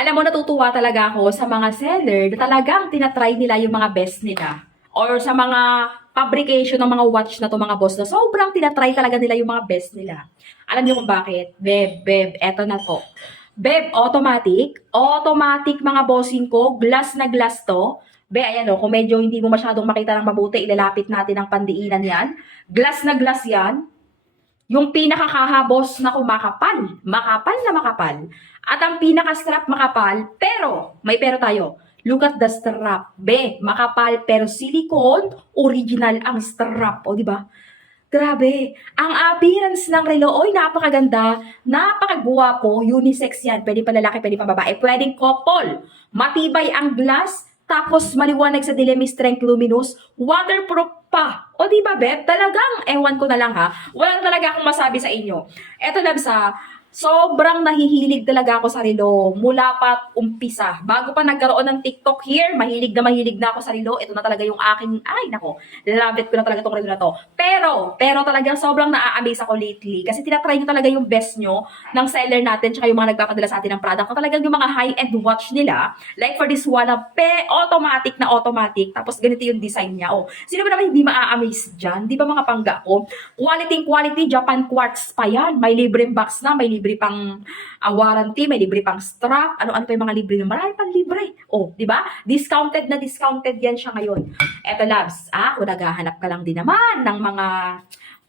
Alam mo, natutuwa talaga ako sa mga seller na talagang tinatry nila yung mga best nila. Or sa mga fabrication ng mga watch na to mga boss na sobrang tinatry talaga nila yung mga best nila. Alam niyo kung bakit? Beb, eto na po. Beb, automatic mga bossing ko, glass na glass to. Be, ayan o, kung medyo hindi mo masyadong makita ng mabuti, ilalapit natin ang pandiinan yan. Glass na glass yan. Yung pinakakahabos na makapal, makapal na makapal. At ang pinaka-strap makapal, pero tayo. Look at the strap. Be, makapal pero silicone, original ang strap. O, di ba? Grabe. Ang appearance ng relo, oy, napakaganda, napakagwapo, unisex yan. Pwede pa lalaki, pwede pa babae, pwedeng couple. Matibay ang glass, tapos maliwanag sa dilim, strength luminous, waterproof pa. O di ba, Beb? Talagang, ewan ko na lang ha. Wala talaga akong masabi sa inyo. Eto lang sobrang nahihilig talaga ako sa relo mula pa umpisa. Bago pa nagkaroon ng TikTok here, mahilig na ako sa relo. Ito na talaga yung aking, ay nako, love it ko na talaga itong relo na to. Pero talagang sobrang naa-amaze ako lately kasi tinatry nyo talaga yung best nyo ng seller natin tsaka yung mga nagpapadala sa atin ng product. Talagang yung mga high-end watch nila, like for this one, automatic na automatic, tapos ganito yung design niya. Oh, sino ba naman hindi maa-amaze dyan? Di ba mga pangga ko? Quality, Japan quartz pa yan. May libreng box na, may libre pang warranty, may libre pang strap, ano-ano pa yung mga libre na marami pang libre. Oh, di ba? Discounted na discounted yan siya ngayon. Eto, loves, kung naghahanap ka lang din naman ng mga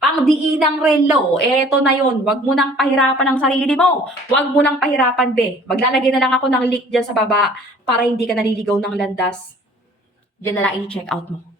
pangdiinang relo, eto na yon. Wag mo nang pahirapan ang sarili mo. Wag mo nang pahirapan, be. Maglalagay na lang ako ng link dyan sa baba para hindi ka naliligaw ng landas. Diyan na lang i-check out mo.